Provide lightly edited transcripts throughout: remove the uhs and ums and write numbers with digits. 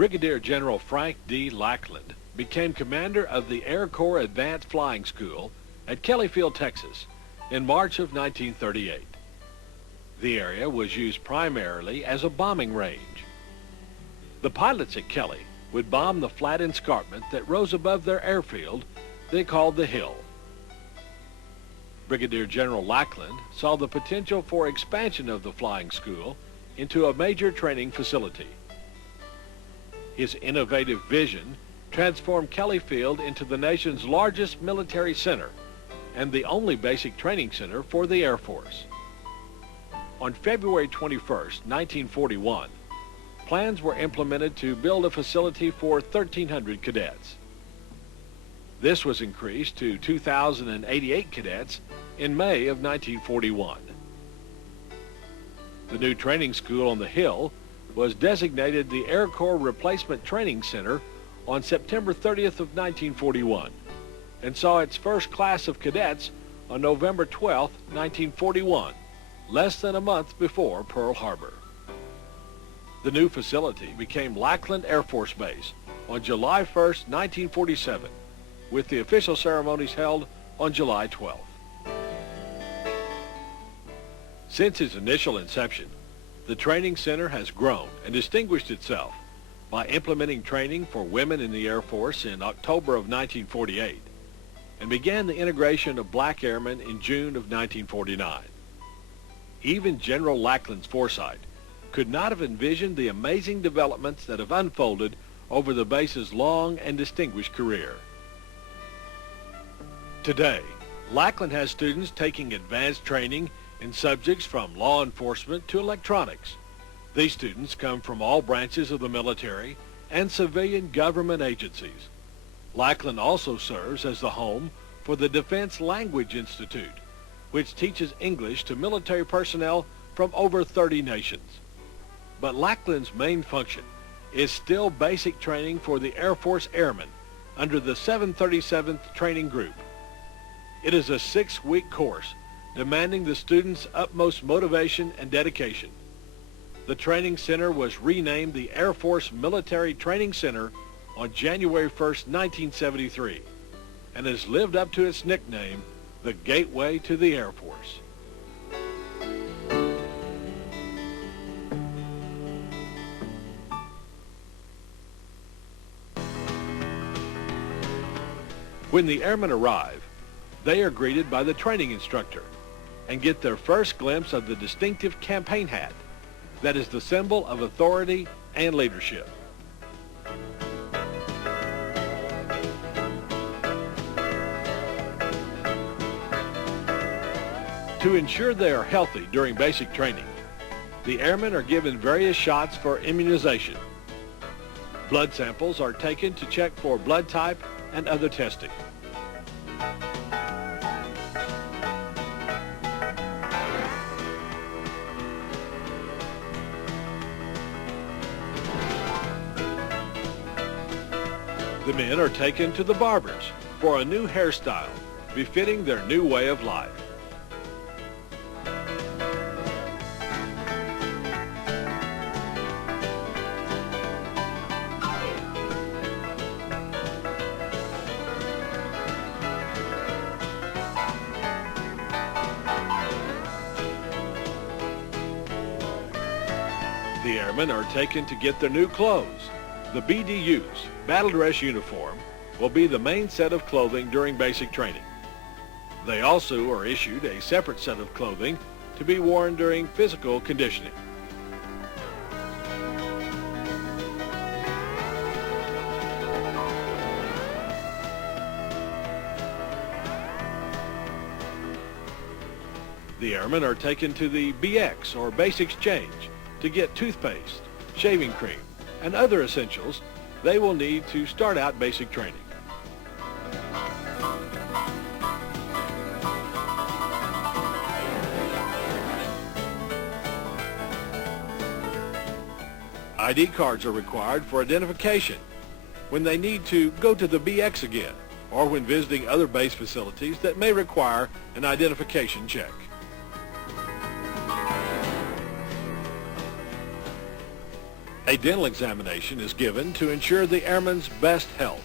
Brigadier General Frank D. Lackland became commander of the Air Corps Advanced Flying School at Kelly Field, Texas, in March of 1938. The area was used primarily as a bombing range. The pilots at Kelly would bomb the flat escarpment that rose above their airfield they called the Hill. Brigadier General Lackland saw the potential for expansion of the flying school into a major training facility. His innovative vision transformed Kelly Field into the nation's largest military center and the only basic training center for the Air Force. On February 21, 1941, plans were implemented to build a facility for 1,300 cadets. This was increased to 2,088 cadets in May of 1941. The new training school on the Hill was designated the Air Corps Replacement Training Center on September 30th of 1941 and saw its first class of cadets on November 12, 1941, less than a month before Pearl Harbor. The new facility became Lackland Air Force Base on July 1st, 1947, with the official ceremonies held on July 12th. Since its initial inception, the training center has grown and distinguished itself by implementing training for women in the Air Force in October of 1948 and began the integration of black airmen in June of 1949. Even General Lackland's foresight could not have envisioned the amazing developments that have unfolded over the base's long and distinguished career. Today, Lackland has students taking advanced training in subjects from law enforcement to electronics. These students come from all branches of the military and civilian government agencies. Lackland also serves as the home for the Defense Language Institute, which teaches English to military personnel from over 30 nations. But Lackland's main function is still basic training for the Air Force Airmen under the 737th Training Group. It is a 6-week course demanding the students' utmost motivation and dedication. The training center was renamed the Air Force Military Training Center on January 1st, 1973, and has lived up to its nickname, the Gateway to the Air Force. When the airmen arrive, they are greeted by the training instructor and get their first glimpse of the distinctive campaign hat that is the symbol of authority and leadership. To ensure they are healthy during basic training, the airmen are given various shots for immunization. Blood samples are taken to check for blood type and other testing. The men are taken to the barbers for a new hairstyle befitting their new way of life. The airmen are taken to get their new clothes. The BDU's battle dress uniform will be the main set of clothing during basic training. They also are issued a separate set of clothing to be worn during physical conditioning. The airmen are taken to the BX, or Base Exchange, to get toothpaste, shaving cream, and other essentials they will need to start out basic training. ID cards are required for identification when they need to go to the BX again, or when visiting other base facilities that may require an identification check. A dental examination is given to ensure the airman's best health.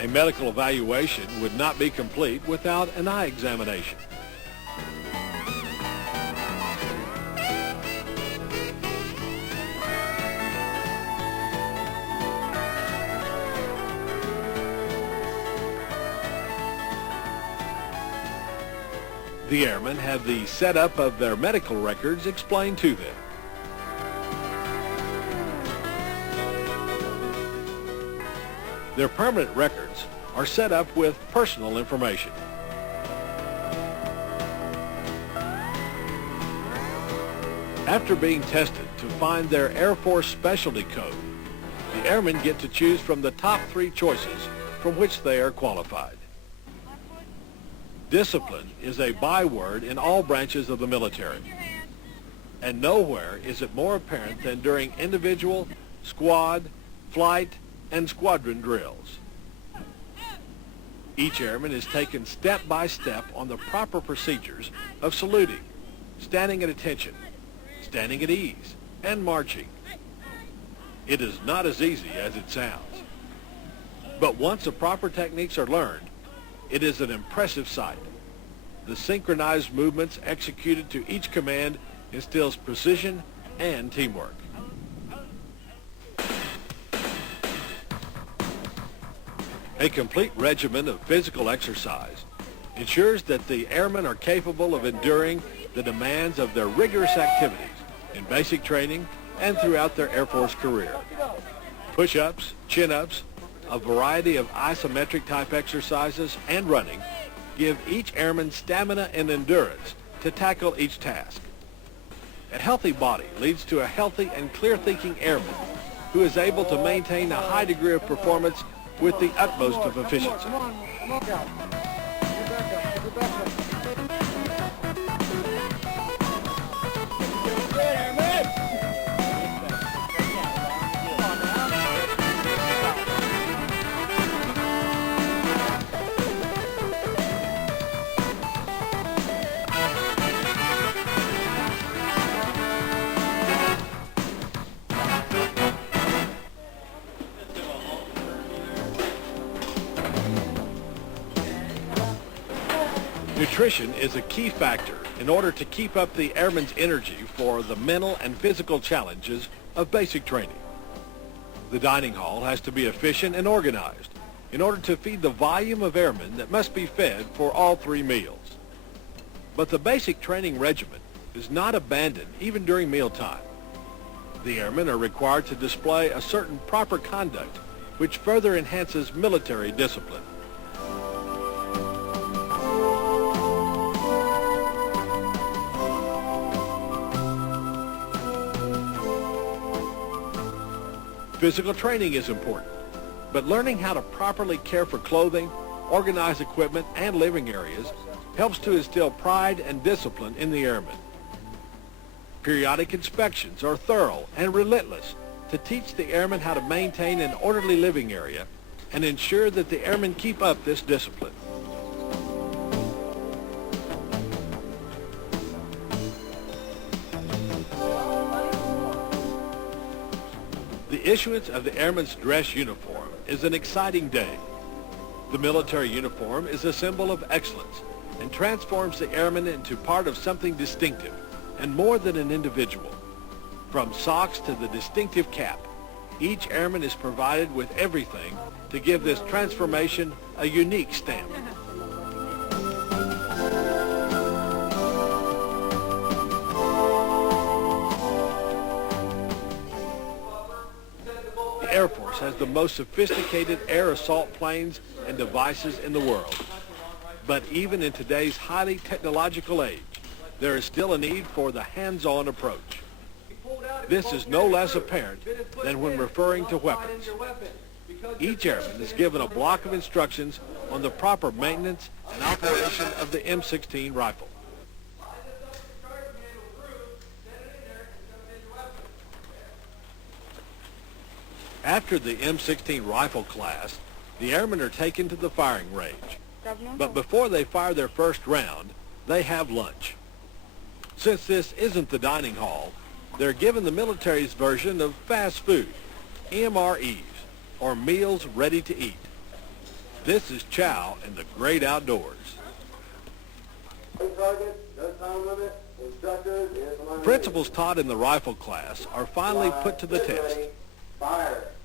A medical evaluation would not be complete without an eye examination. The airmen have the setup of their medical records explained to them. Their permanent records are set up with personal information. After being tested to find their Air Force specialty code, the airmen get to choose from the top 3 choices from which they are qualified. Discipline is a byword in all branches of the military, and nowhere is it more apparent than during individual, squad, flight, and squadron drills. Each airman is taken step by step on the proper procedures of saluting, standing at attention, standing at ease, and marching. It is not as easy as it sounds. But once the proper techniques are learned, it is an impressive sight. The synchronized movements executed to each command instills precision and teamwork. A complete regimen of physical exercise ensures that the airmen are capable of enduring the demands of their rigorous activities in basic training and throughout their Air Force career. Push-ups, chin-ups, a variety of isometric type exercises, and running give each airman stamina and endurance to tackle each task. A healthy body leads to a healthy and clear-thinking airman who is able to maintain a high degree of performance with the utmost of efficiency. Nutrition is a key factor in order to keep up the airman's energy for the mental and physical challenges of basic training. The dining hall has to be efficient and organized in order to feed the volume of airmen that must be fed for all 3 meals. But the basic training regimen is not abandoned even during mealtime. The airmen are required to display a certain proper conduct which further enhances military discipline. Physical training is important, but learning how to properly care for clothing, organize equipment, and living areas helps to instill pride and discipline in the airmen. Periodic inspections are thorough and relentless to teach the airmen how to maintain an orderly living area and ensure that the airmen keep up this discipline. The issuance of the airman's dress uniform is an exciting day. The military uniform is a symbol of excellence and transforms the airman into part of something distinctive and more than an individual. From socks to the distinctive cap, each airman is provided with everything to give this transformation a unique stamp. The Air Force has the most sophisticated air assault planes and devices in the world. But even in today's highly technological age, there is still a need for the hands-on approach. This is no less apparent than when referring to weapons. Each airman is given a block of instructions on the proper maintenance and operation of the M16 rifle. After the M16 rifle class, the airmen are taken to the firing range. But before they fire their first round, they have lunch. Since this isn't the dining hall, they're given the military's version of fast food, MREs, or meals ready to eat. This is chow in the great outdoors. Principles taught in the rifle class are finally put to the test.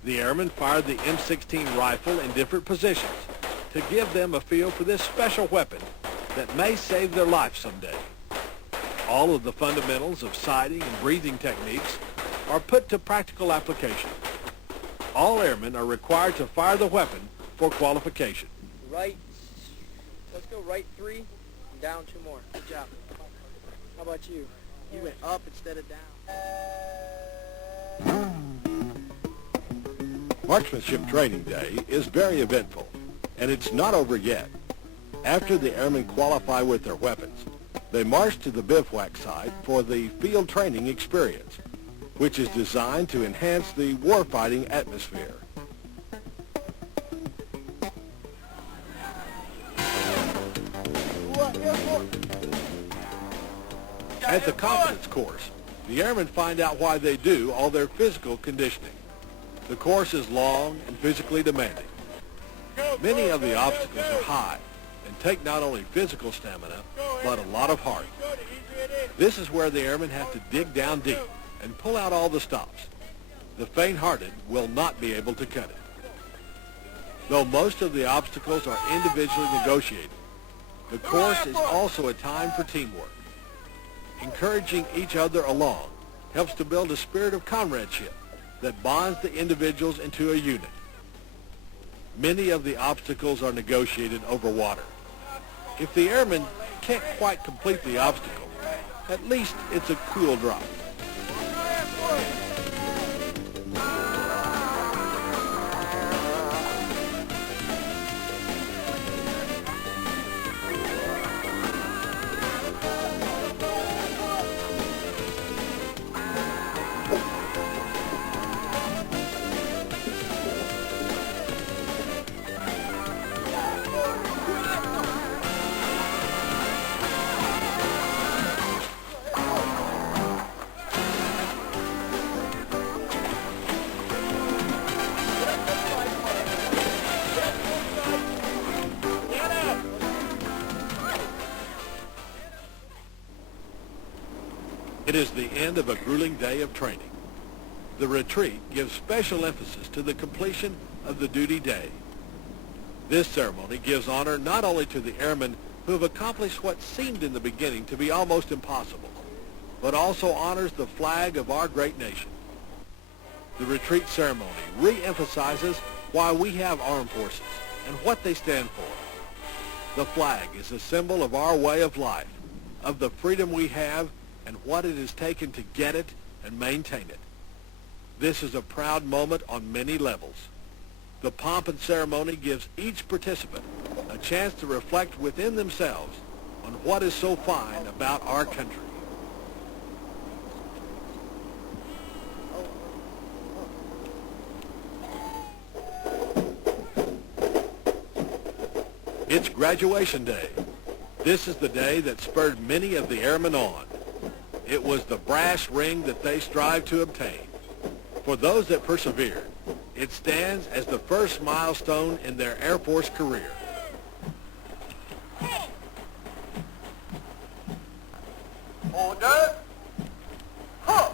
The airmen fired the M16 rifle in different positions to give them a feel for this special weapon that may save their life someday. All of the fundamentals of sighting and breathing techniques are put to practical application. All airmen are required to fire the weapon for qualification. Right, let's go right 3 and down 2 more. Good job. How about you? You went up instead of down. Marksmanship Training Day is very eventful, and it's not over yet. After the airmen qualify with their weapons, they march to the bivouac site for the field training experience, which is designed to enhance the warfighting atmosphere. At the competence course, the airmen find out why they do all their physical conditioning. The course is long and physically demanding. Many of the obstacles are high and take not only physical stamina, but a lot of heart. This is where the airmen have to dig down deep and pull out all the stops. The faint-hearted will not be able to cut it. Though most of the obstacles are individually negotiated, the course is also a time for teamwork. Encouraging each other along helps to build a spirit of comradeship that bonds the individuals into a unit. Many of the obstacles are negotiated over water. If the airmen can't quite complete the obstacle, at least it's a cool drop. It is the end of a grueling day of training. The retreat gives special emphasis to the completion of the duty day. This ceremony gives honor not only to the airmen who have accomplished what seemed in the beginning to be almost impossible, but also honors the flag of our great nation. The retreat ceremony re-emphasizes why we have armed forces and what they stand for. The flag is a symbol of our way of life, of the freedom we have, and what it has taken to get it and maintain it. This is a proud moment on many levels. The pomp and ceremony gives each participant a chance to reflect within themselves on what is so fine about our country. It's graduation day. This is the day that spurred many of the airmen on. It was the brass ring that they strived to obtain. For those that persevered, it stands as the first milestone in their Air Force career. Order. Huh.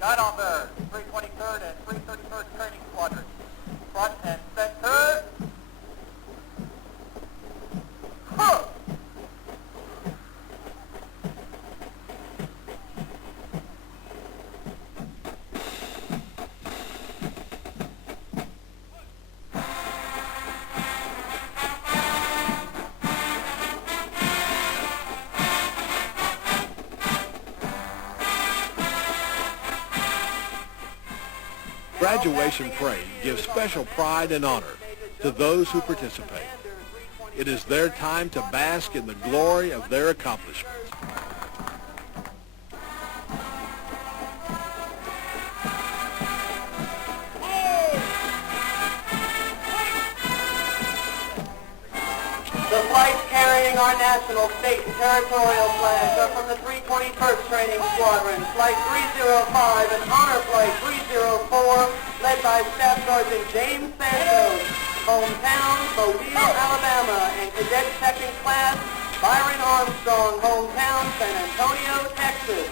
Got on there. 323rd and 331st Training Squadron. Front and center. Huh. Graduation parade gives special pride and honor to those who participate. It is their time to bask in the glory of their accomplishments. flying our national, state, and territorial flags are from the 321st Training Squadron, Flight 305 and Honor Flight 304, led by Staff Sergeant James Santos, hometown, Mobile, Alabama, and Cadet Second Class, Byron Armstrong, hometown, San Antonio, Texas.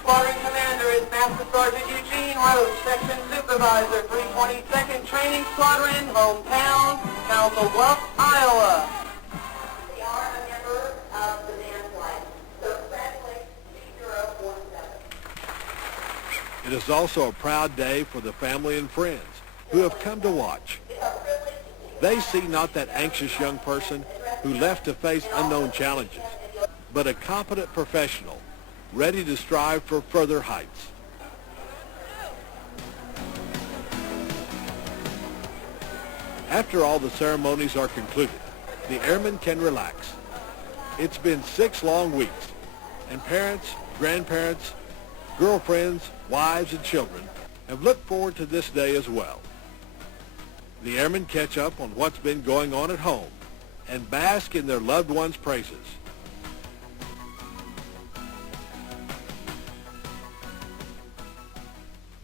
Squadron Commander is Master Sergeant Eugene Rhodes, Section Supervisor, 322nd Training Squadron, hometown, Council Bluffs, Iowa. We are a member of the band flight, so congratulations, D047. It is also a proud day for the family and friends who have come to watch. They see not that anxious young person who left to face unknown challenges, but a competent professional ready to strive for further heights. After all the ceremonies are concluded, the airmen can relax. It's been 6 long weeks, and parents, grandparents, girlfriends, wives, and children have looked forward to this day as well. The airmen catch up on what's been going on at home and bask in their loved ones' praises.